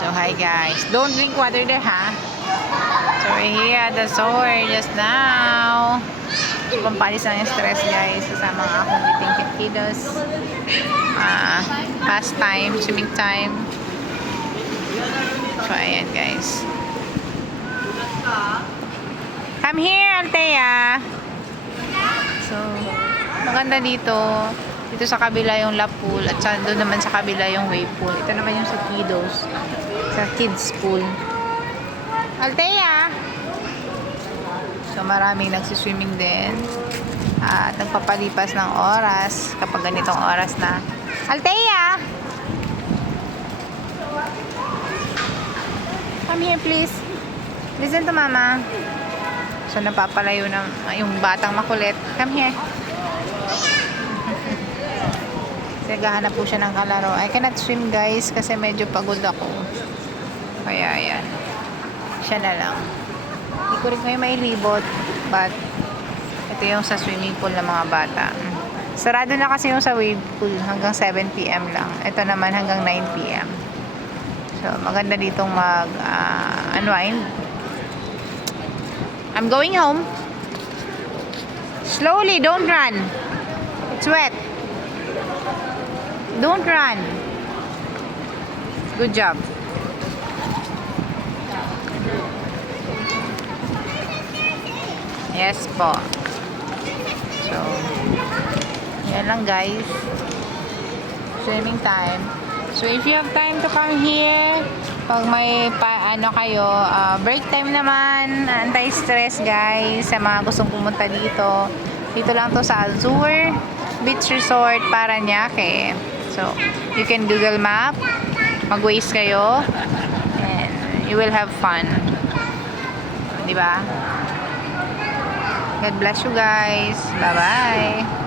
So, hi guys. Don't drink water there, ha? So, we're here at the Soar just now. So, pampalis ng stress, guys. Kasama ang akong biting kiddos. Pastime, swimming time. So, ayan, guys. Come here, Althea. So, maganda dito. Dito sa kabila yung lap pool at doon naman sa kabila yung wave pool. Ito naman yung sa kiddos. Sa kids pool. Althea! So, maraming nagsiswimming din. At nagpapalipas ng oras kapag ganitong oras na. Althea! Come here, please. Listen to mama. So, napapalayo na yung batang makulit. Come here. Naghahanap po siya ng kalaro. I cannot swim, guys, kasi medyo pagod ako. Kaya, ayan. Siya na lang. Hindi ko rin ngayon mailibot. But, ito yung sa swimming pool ng mga bata. Sarado na kasi yung sa wave pool. Hanggang 7 PM lang. Ito naman hanggang 9 PM. So, maganda ditong mag-unwind. I'm going home. Slowly, don't run. It's wet. Don't run. Good job. Yes po. So, yan lang guys. Swimming time. So, if you have time to come here, pag may break time naman, anti-stress guys, sa mga gustong pumunta dito. Dito lang to sa Azure Beach Resort, Parañaque. So, you can Google Map, mag-waze kayo, and you will have fun. Diba? God bless you guys. Bye-bye.